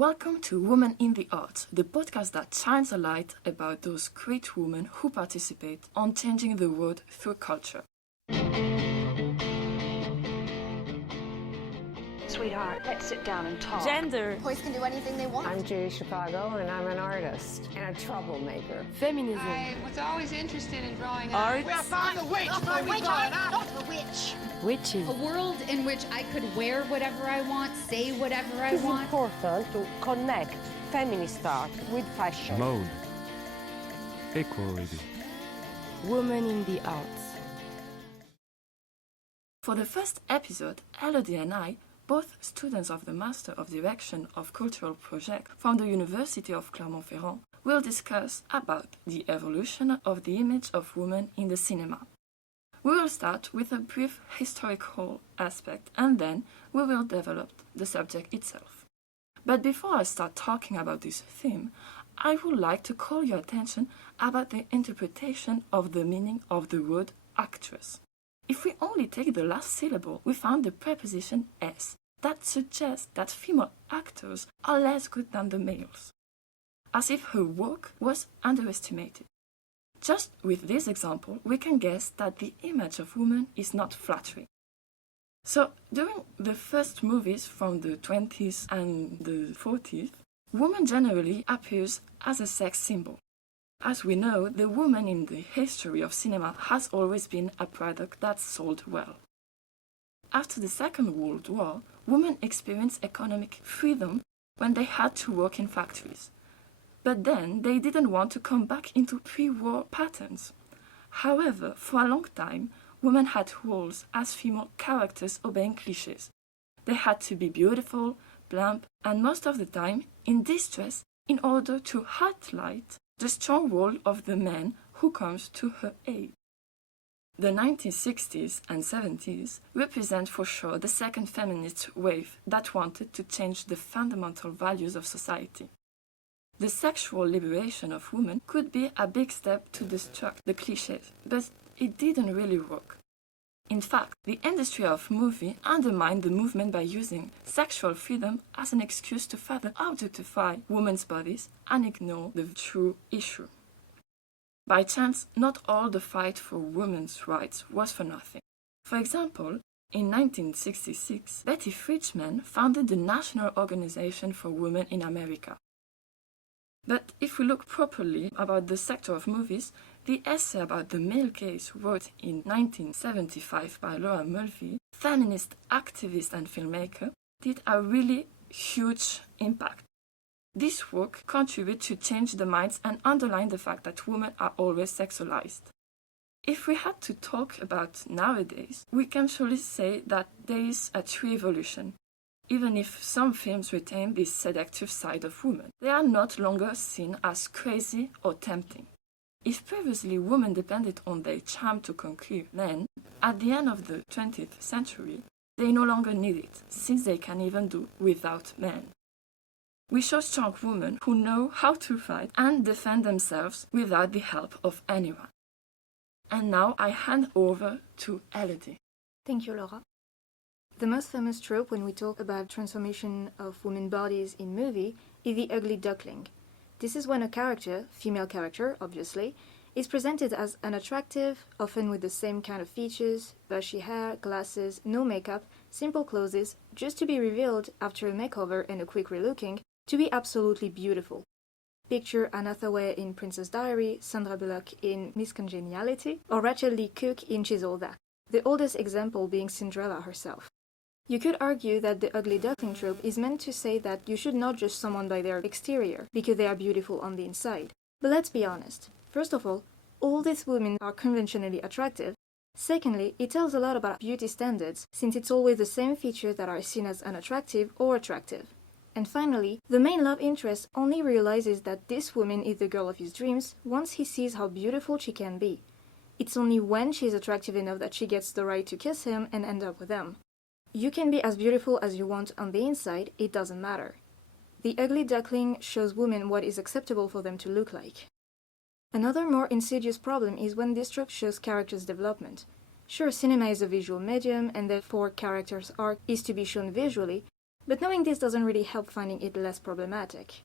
Welcome to Women in the Arts, the podcast that shines a light about those great women who participate on changing the world through culture. Sweetheart, let's sit down and talk. Gender. Boys can do anything they want. I'm Judy Chicago, and I'm an artist and a troublemaker. Feminism. I was always interested in drawing Art. art. Not the witch! Not the witch! Witches. A world in which I could wear whatever I want, say whatever I want. It's important to connect feminist art with fashion. Mode. Equality. Women in the Arts. For the first episode, Elodie and I, both students of the Master of Direction of Cultural Project from the University of Clermont-Ferrand, will discuss about the evolution of the image of women in the cinema. We will start with a brief historical aspect and then we will develop the subject itself. But before I start talking about this theme, I would like to call your attention about the interpretation of the meaning of the word actress. If we only take the last syllable, we found the preposition s, that suggests that female actors are less good than the males, as if her work was underestimated. Just with this example, we can guess that the image of women is not flattering. So, during the first movies from the 20s and the 40s, woman generally appears as a sex symbol. As we know, the woman in the history of cinema has always been a product that sold well. After the Second World War, women experienced economic freedom when they had to work in factories. But then they didn't want to come back into pre-war patterns. However, for a long time, women had roles as female characters obeying clichés. They had to be beautiful, plump, and most of the time in distress in order to highlight the strong role of the man who comes to her aid. The 1960s and 70s represent for sure the second feminist wave that wanted to change the fundamental values of society. The sexual liberation of women could be a big step to destruct the clichés, but it didn't really work. In fact, the industry of movie undermined the movement by using sexual freedom as an excuse to further objectify women's bodies and ignore the true issue. By chance, not all the fight for women's rights was for nothing. For example, in 1966, Betty Friedman founded the National Organization for Women in America. But if we look properly about the sector of movies, the essay about the male gaze wrote in 1975 by Laura Mulvey, feminist activist and filmmaker, did a really huge impact. This work contributed to change the minds and underline the fact that women are always sexualized. If we had to talk about nowadays, we can surely say that there is a true evolution. Even if some films retain this seductive side of women, they are not longer seen as crazy or tempting. If previously women depended on their charm to conquer men, at the end of the 20th century, they no longer need it, since they can even do without men. We show strong women who know how to fight and defend themselves without the help of anyone. And now I hand over to Elodie. Thank you, Laura. The most famous trope when we talk about transformation of women's bodies in movie is the ugly duckling. This is when a character, female character obviously, is presented as unattractive, often with the same kind of features, bushy hair, glasses, no makeup, simple clothes, just to be revealed after a makeover and a quick relooking to be absolutely beautiful. Picture Anne Hathaway in Princess Diary, Sandra Bullock in Miss Congeniality, or Rachel Lee Cook in She's All That, the oldest example being Cinderella herself. You could argue that the ugly duckling trope is meant to say that you should not judge someone by their exterior, because they are beautiful on the inside. But let's be honest. First of all these women are conventionally attractive. Secondly, it tells a lot about beauty standards, since it's always the same features that are seen as unattractive or attractive. And finally, the main love interest only realizes that this woman is the girl of his dreams once he sees how beautiful she can be. It's only when she's attractive enough that she gets the right to kiss him and end up with him. You can be as beautiful as you want on the inside, it doesn't matter. The ugly duckling shows women what is acceptable for them to look like. Another more insidious problem is when this trope shows characters' development. Sure, cinema is a visual medium and therefore characters' arc is to be shown visually, But knowing this doesn't really help finding it less problematic.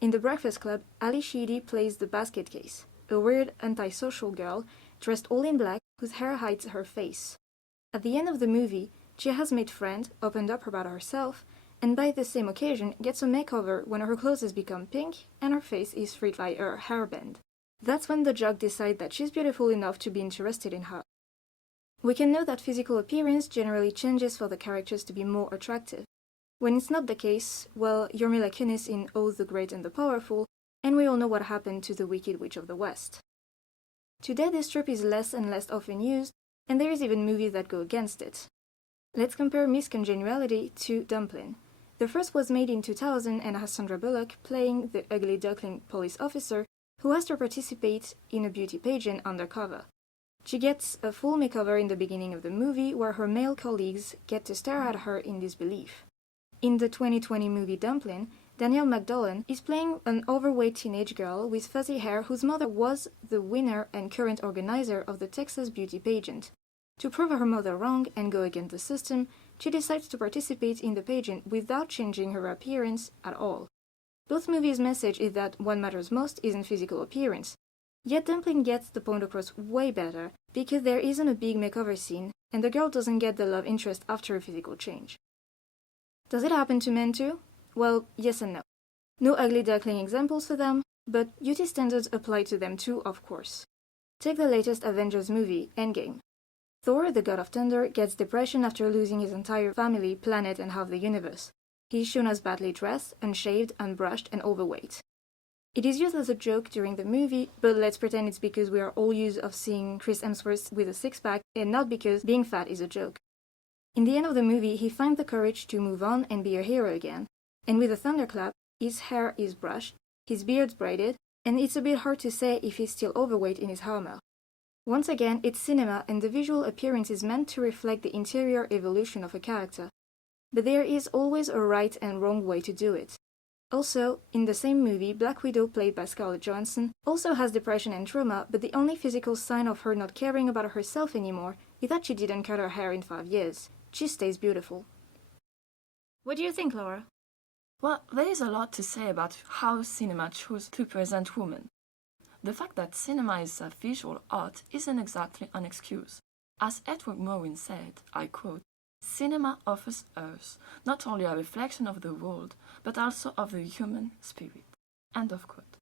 In The Breakfast Club, Ali Sheedy plays the basket case, a weird, antisocial girl dressed all in black whose hair hides her face. At the end of the movie, she has made friends, opened up about herself, and by the same occasion gets a makeover when her clothes become pink and her face is freed by her hairband. That's when the jock decides that she's beautiful enough to be interested in her. We can know that physical appearance generally changes for the characters to be more attractive. When it's not the case, well, you're Mila Kunis in Oh, the Great and the Powerful, and we all know what happened to the Wicked Witch of the West. Today this trope is less and less often used, and there is even movies that go against it. Let's compare Miss Congeniality to Dumpling. The first was made in 2000 and has Sandra Bullock playing the Ugly Duckling police officer who has to participate in a beauty pageant undercover. She gets a full makeover in the beginning of the movie where her male colleagues get to stare at her in disbelief. In the 2020 movie Dumpling, Danielle McDolan is playing an overweight teenage girl with fuzzy hair whose mother was the winner and current organizer of the Texas beauty pageant. To prove her mother wrong and go against the system, she decides to participate in the pageant without changing her appearance at all. Both movies' message is that what matters most isn't physical appearance. Yet Dumpling gets the point across way better because there isn't a big makeover scene and the girl doesn't get the love interest after a physical change. Does it happen to men too? Well, yes and no. No ugly duckling examples for them, but beauty standards apply to them too, of course. Take the latest Avengers movie, Endgame. Thor, the god of thunder, gets depression after losing his entire family, planet, and half the universe. He is shown as badly dressed, unshaved, unbrushed, and overweight. It is used as a joke during the movie, but let's pretend it's because we are all used of seeing Chris Hemsworth with a six-pack and not because being fat is a joke. In the end of the movie, he finds the courage to move on and be a hero again. And with a thunderclap, his hair is brushed, his beard's braided, and it's a bit hard to say if he's still overweight in his armor. Once again, it's cinema and the visual appearance is meant to reflect the interior evolution of a character. But there is always a right and wrong way to do it. Also, in the same movie, Black Widow, played by Scarlett Johansson, also has depression and trauma, but the only physical sign of her not caring about herself anymore is that she didn't cut her hair in 5 years. She stays beautiful. What do you think, Laura? Well, there is a lot to say about how cinema chose to present women. The fact that cinema is a visual art isn't exactly an excuse. As Edward Morin said, I quote, "Cinema offers us not only a reflection of the world, but also of the human spirit." End of quote.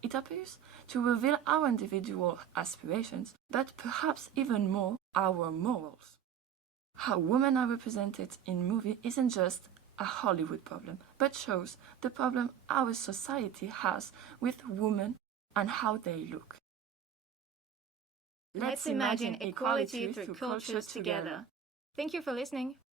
It appears to reveal our individual aspirations, but perhaps even more our morals. How women are represented in movies isn't just a Hollywood problem, but shows the problem our society has with women and how they look. Let's imagine equality through cultures together. Thank you for listening.